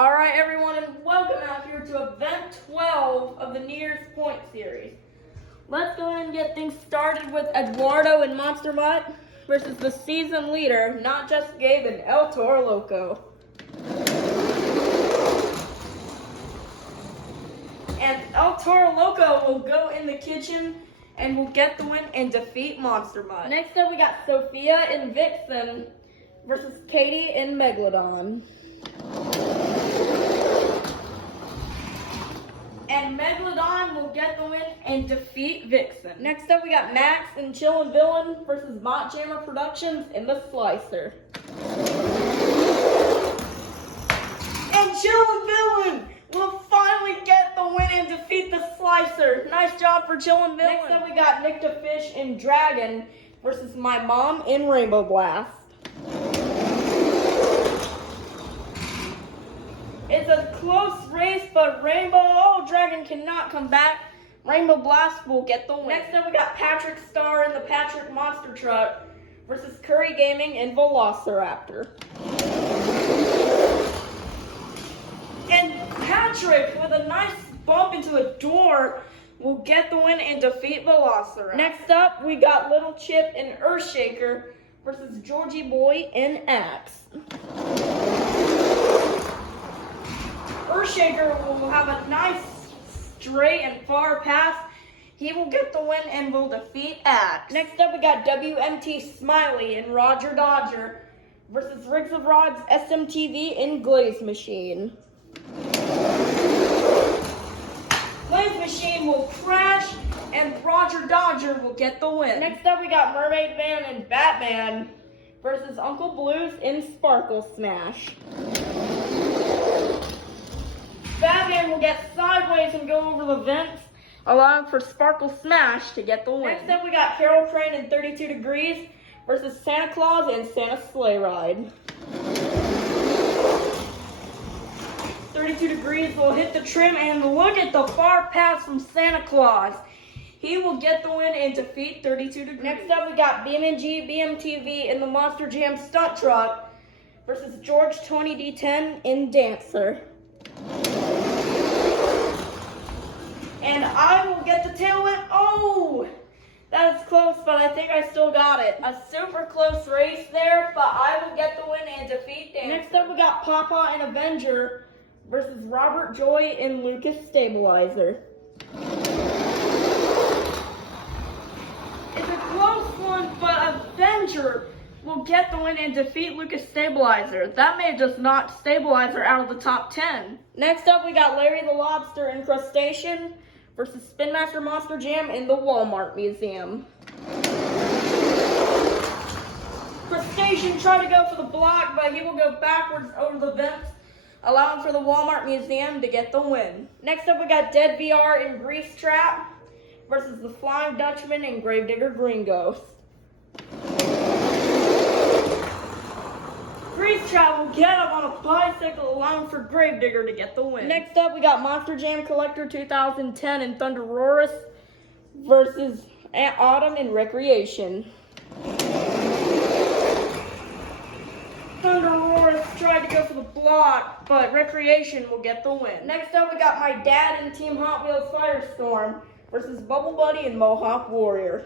All right, everyone, and welcome out here to event 12 of the New Year's Point series. Let's go ahead and get things started with Eduardo and Monster Mutt versus the season leader, Not Just Gabe and El Toro Loco. And El Toro Loco will go in the kitchen and will get the win and defeat Monster Mutt. Next up, we got Sophia and Vixen versus Katie and Megalodon. And Megalodon will get the win and defeat Vixen. Next up, we got Max and Chillin' Villain versus Bot Jammer Productions in the Slicer. And Chillin' Villain will finally get the win and defeat the Slicer. Nice job for Chillin' Villain. Next up, we got Nick the Fish and Dragon versus My Mom in Rainbow Blast. It's a close race, but Dragon cannot come back. Rainbow Blast will get the win. Next up, we got Patrick Star in the Patrick Monster Truck versus Curry Gaming in Velociraptor. And Patrick, with a nice bump into a door, will get the win and defeat Velociraptor. Next up, we got Little Chip and Earthshaker versus Georgie Boy and Axe. Earthshaker will have a nice straight and far pass. He will get the win and will defeat Axe. Next up, we got WMT Smiley and Roger Dodger versus Rigs of Rods SMTV and Glaze Machine. Glaze Machine will crash and Roger Dodger will get the win. Next up, we got Mermaid Man and Batman versus Uncle Blues in Sparkle Smash. Batman will get sideways and go over the vents, allowing for Sparkle Smash to get the win. Next up, we got Carol Crane and 32 Degrees versus Santa Claus and Santa's Sleigh Ride. 32 Degrees will hit the trim, and look at the far pass from Santa Claus. He will get the win and defeat 32 Degrees. Next up, we got BMG BMTV in the Monster Jam Stunt Truck versus George 20D10 in Dancer. And I will get the tailwind. Oh, that is close, but I think I still got it. A super close race there, but I will get the win and defeat Dan. Next up, we got Papa and Avenger versus Robert Joy and Lucas Stabilizer. It's a close one, but Avenger will get the win and defeat Lucas Stabilizer. That may have just knocked Stabilizer out of the top 10. Next up, we got Larry the Lobster and Crustacean versus Spin Master Monster Jam in the Walmart Museum. Crustacean tried to go for the block, but he will go backwards over the vents, allowing for the Walmart Museum to get the win. Next up, we got Dead VR and Grease Trap versus the Flying Dutchman and Gravedigger Green Ghost. Grease Trap will get up on a bicycle, allowing for Gravedigger to get the win. Next up, we got Monster Jam Collector 2010 and Thunderosaurus versus Autumn in Recreation. Thunderosaurus tried to go for the block, but Recreation will get the win. Next up, we got My Dad and Team Hot Wheels Firestorm versus Bubble Buddy and Mohawk Warrior.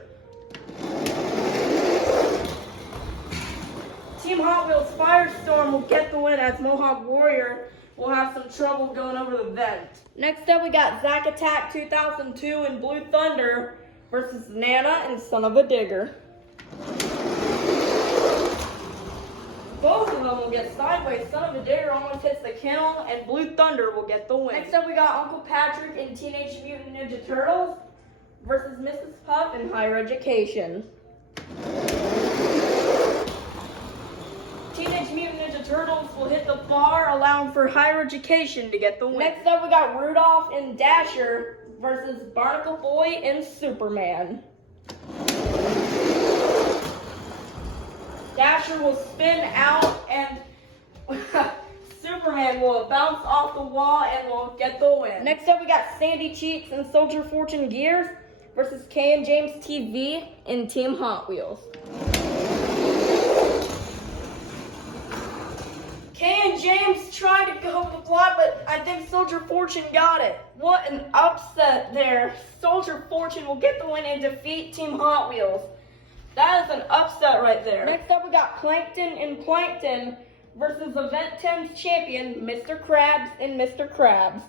Team Hot Wheels Firestorm will get the win as Mohawk Warrior will have some trouble going over the vent. Next up, we got Zack Attack 2002 and Blue Thunder versus Nana and Son of a Digger. Both of them will get sideways. Son of a Digger almost hits the kennel, and Blue Thunder will get the win. Next up, we got Uncle Patrick and Teenage Mutant Ninja Turtles versus Mrs. Puff and Higher Education. Teenage Mutant Ninja Turtles will hit the bar, allowing for Higher Education to get the win. Next up, we got Rudolph and Dasher versus Barnacle Boy and Superman. Dasher will spin out, and Superman will bounce off the wall and will get the win. Next up, we got Sandy Cheeks and Soldier Fortune Gears versus Kay and James TV in Team Hot Wheels. Kay and James tried to go for the block, but I think Soldier Fortune got it. What an upset there. Soldier Fortune will get the win and defeat Team Hot Wheels. That is an upset right there. Next up, we got Plankton and Plankton versus Event 10's champion, Mr. Krabs and Mr. Krabs.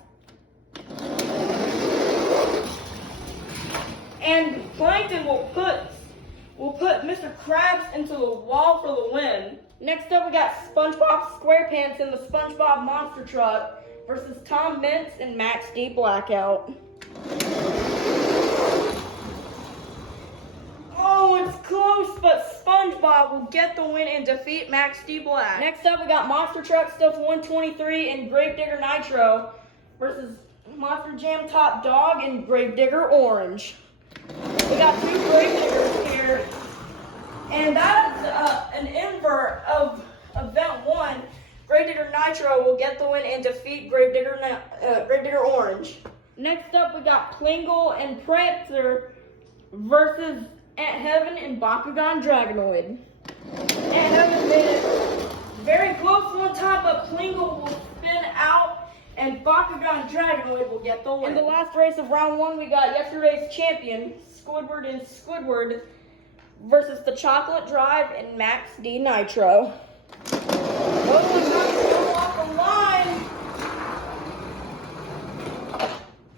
And Plankton will put Mr. Krabs into the wall for the win. Next up, we got SpongeBob SquarePants in the SpongeBob Monster Truck versus Tom Mintz and Max D Blackout. Oh, it's close, but SpongeBob will get the win and defeat Max D Black. Next up, we got Monster Truck Stuff 123 and Gravedigger Nitro versus Monster Jam Top Dog and Gravedigger Orange. We got two Gravediggers here, and that is an invert of Event 1. Gravedigger Nitro will get the win and defeat Gravedigger Orange. Next up, we got Plingle and Prancer versus Aunt Heaven and Bakugan Dragonoid. Aunt Heaven made it very close one time, but Plingle will spin out and Bakugan Dragonoid will get the win. In the last race of round 1, we got yesterday's champion, Squidward and Squidward, versus the Chocolate Drive and Max D Nitro. Oh, we got to go off the line.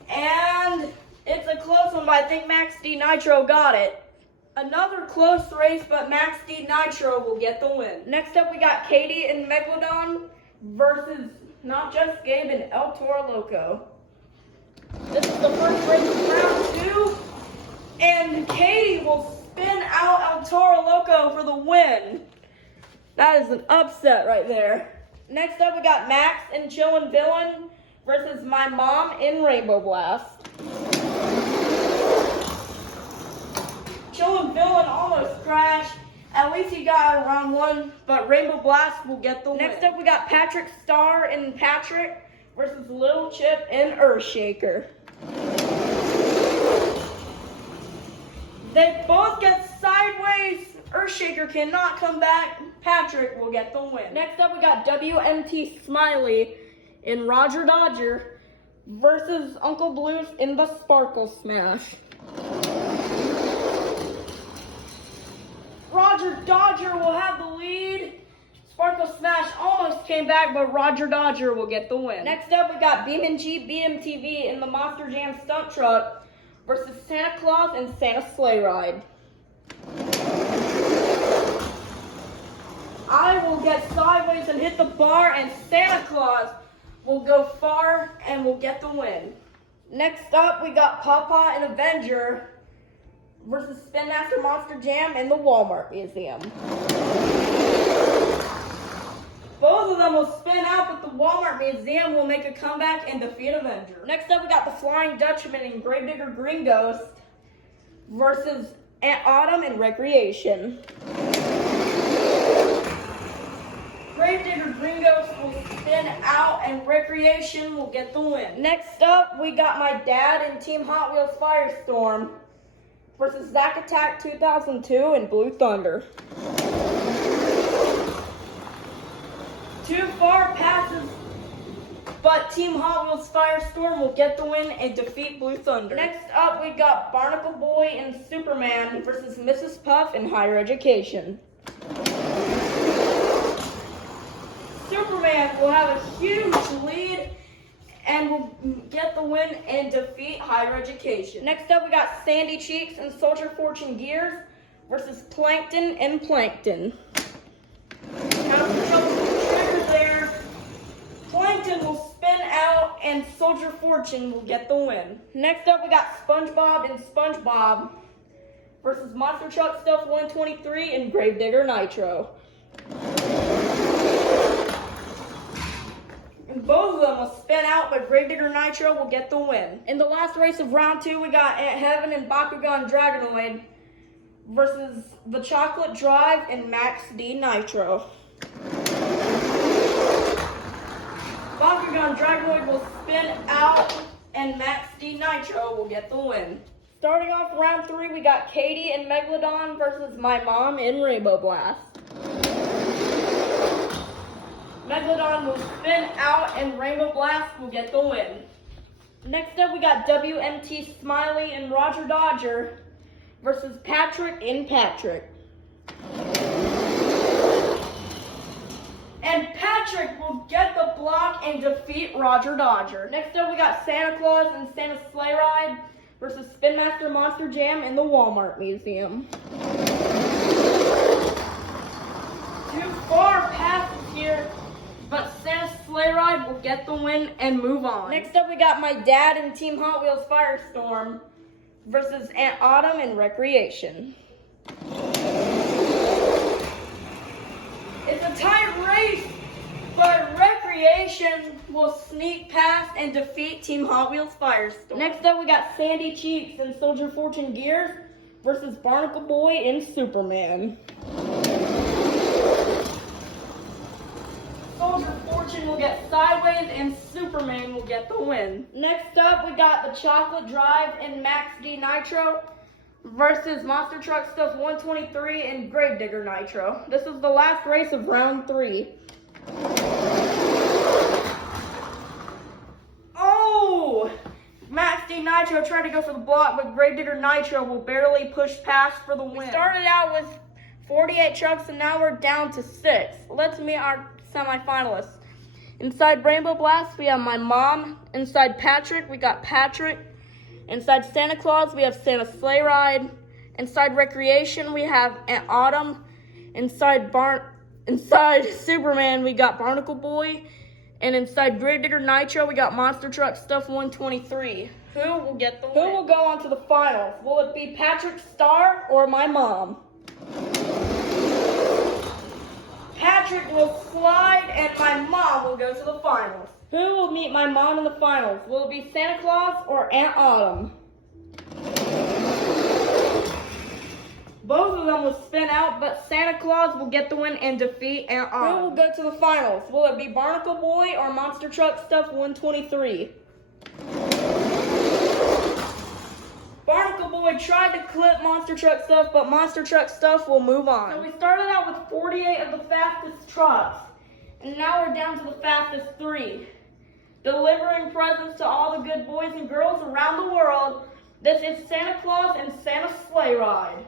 And it's a close one, but I think Max D Nitro got it. Another close race, but Max D Nitro will get the win. Next up, we got Katie and Megalodon versus Not Just Gabe and El Toro Loco. This is the first race of round 2, and Katie will spin out El Toro Loco for the win. That is an upset right there. Next up, we got Max and Chillin' Villain versus My Mom in Rainbow Blast. Chillin' Villain almost crashed. At least he got out of round 1, but Rainbow Blast will get the win. Next up, we got Patrick Star and Patrick versus Little Chip and Earthshaker. They both get sideways. Earthshaker cannot come back. Patrick will get the win. Next up, we got WMT Smiley and Roger Dodger versus Uncle Blues in the Sparkle Smash. Roger Dodger will have the lead. Sparkle Smash almost came back, but Roger Dodger will get the win. Next up, we got BeamNG BMTV in the Monster Jam Stunt Truck versus Santa Claus and Santa Sleigh Ride. I will get sideways and hit the bar, and Santa Claus will go far and will get the win. Next up, we got Pawpaw and Avenger versus Spin Master Monster Jam in the Walmart Museum. Both of them will spin out, but the Walmart Museum will make a comeback and defeat Avenger. Next up, we got the Flying Dutchman and Gravedigger Green Ghost versus Aunt Autumn and Recreation. Gravedigger Green Ghost will spin out and Recreation will get the win. Next up, we got my dad and Team Hot Wheels Firestorm versus Zack Attack 2002 and Blue Thunder. Two far passes, but Team Hot Wheels Firestorm will get the win and defeat Blue Thunder. Next up, we got Barnacle Boy and Superman versus Mrs. Puff in Higher Education. Superman will have a huge lead and will get the win and defeat Higher Education. Next up, we got Sandy Cheeks and Soldier Fortune Gears versus Plankton and Plankton. There. Plankton will spin out and Soldier Fortune will get the win. Next up, we got SpongeBob and SpongeBob versus Monster Truck Stuff 123 and Gravedigger Nitro. And both of them will spin out, but Gravedigger Nitro will get the win. In the last race of round 2, we got Aunt Heaven and Bakugan Dragonoid versus the Chocolate Drive and Max D Nitro. Bakugan Dragonoid will spin out and Max D Nitro will get the win. Starting off round 3, we got Katie and Megalodon versus My Mom in Rainbow Blast. Megalodon will spin out and Rainbow Blast will get the win. Next up, we got WMT Smiley and Roger Dodger versus Patrick and Patrick. And Patrick will get the block and defeat Roger Dodger. Next up, we got Santa Claus and Santa's Sleigh Ride versus Spin Master Monster Jam in the Walmart Museum. Too far passes here, but Santa's Sleigh Ride will get the win and move on. Next up, we got my dad and Team Hot Wheels Firestorm versus Aunt Autumn and Recreation. It's a tight race, but Recreation will sneak past and defeat Team Hot Wheels Firestorm. Next up, we got Sandy Cheeks and Soldier Fortune Gears versus Barnacle Boy and Superman. Soldier Fortune will get sideways and Superman will get the win. Next up, we got the Chocolate Drive and Max D Nitro versus Monster Truck Stuff 123 and Gravedigger Nitro. This is the last race of round 3. Oh! Max D Nitro tried to go for the block, but Gravedigger Nitro will barely push past for the win. We started out with 48 trucks and now we're down to 6. Let's meet our semifinalists. Inside Rainbow Blast, we have my mom. Inside Patrick, we got Patrick. Inside Santa Claus, we have Santa's Sleigh Ride. Inside Recreation, we have Aunt Autumn. Inside Superman, we got Barnacle Boy. And inside Gravedigger Nitro, we got Monster Truck Stuff 123. Who will get the win? Who will go on to the finals? Will it be Patrick Star or my mom? Patrick will slide and my mom will go to the finals. Who will meet my mom in the finals? Will it be Santa Claus or Aunt Autumn? Both of them will spin out, but Santa Claus will get the win and defeat Aunt Autumn. Who will go to the finals? Will it be Barnacle Boy or Monster Truck Stuff 123? Barnacle Boy tried to clip Monster Truck Stuff, but Monster Truck Stuff will move on. So we started out with 48 of the fastest trucks, and now we're down to the fastest 3. Delivering presents to all the good boys and girls around the world, this is Santa Claus and Santa's Sleigh Ride.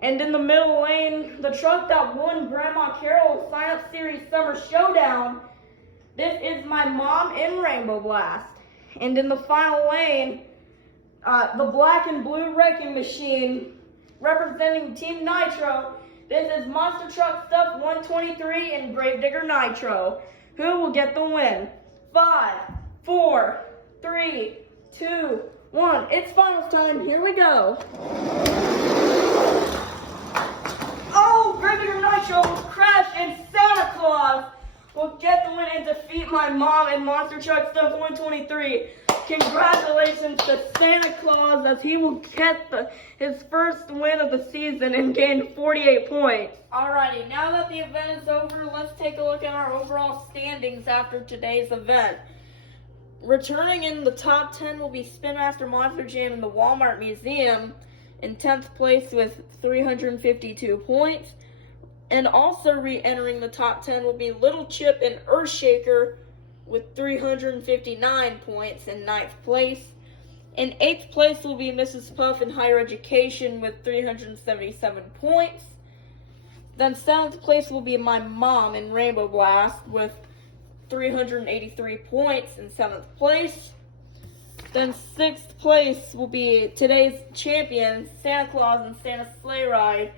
And in the middle lane, the truck that won Grandma Carol's Sign Up Series Summer Showdown, this is my mom in Rainbow Blast. And in the final lane, the black and blue wrecking machine representing Team Nitro, this is Monster Truck Stuff 123 and Gravedigger Nitro. Who will get the win? 5, 4, 3, 2, 1. It's finals time. Here we go. Oh, Gravedigger Nitro will crash and Santa Claus will get the win and defeat my mom in Monster Truck Stuff 123. Congratulations to Santa Claus as he will get his first win of the season and gain 48 points. Alrighty, now that the event is over, let's take a look at our overall standings after today's event. Returning in the top 10 will be Spin Master Monster Jam in the Walmart Museum in 10th place with 352 points. And also re-entering the top 10 will be Little Chip and Earthshaker with 359 points in 9th place. In 8th place will be Mrs. Puff in Higher Education with 377 points. Then 7th place will be my mom in Rainbow Blast with 383 points in 7th place. Then 6th place will be today's champions, Santa Claus and Santa's Sleigh Ride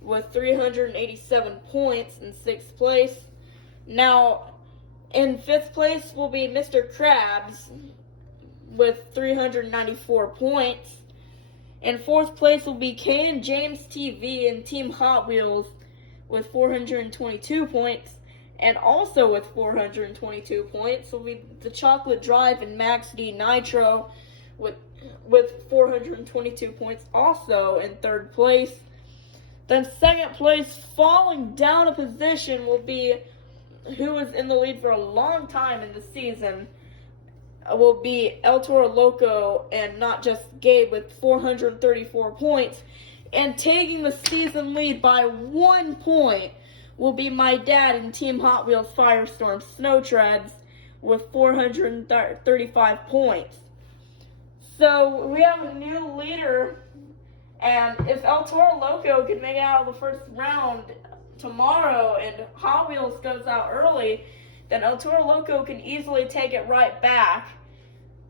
with 387 points in 6th place. Now, in 5th place will be Mr. Krabs with 394 points. In 4th place will be Kay and James TV and Team Hot Wheels with 422 points. And also with 422 points will be the Chocolate Drive and Max D Nitro with 422 points also in 3rd place. Then 2nd place, falling down a position, will be who was in the lead for a long time in the season, will be El Toro Loco and Not Just Gabe with 434 points. And taking the season lead by 1 point will be my dad in Team Hot Wheels Firestorm Snow Treads with 435 points. So we have a new leader, and if El Toro Loco can make it out of the first round tomorrow and Hot Wheels goes out early, then El Toro Loco can easily take it right back.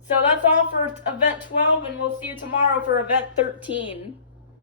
So that's all for event 12, and we'll see you tomorrow for event 13.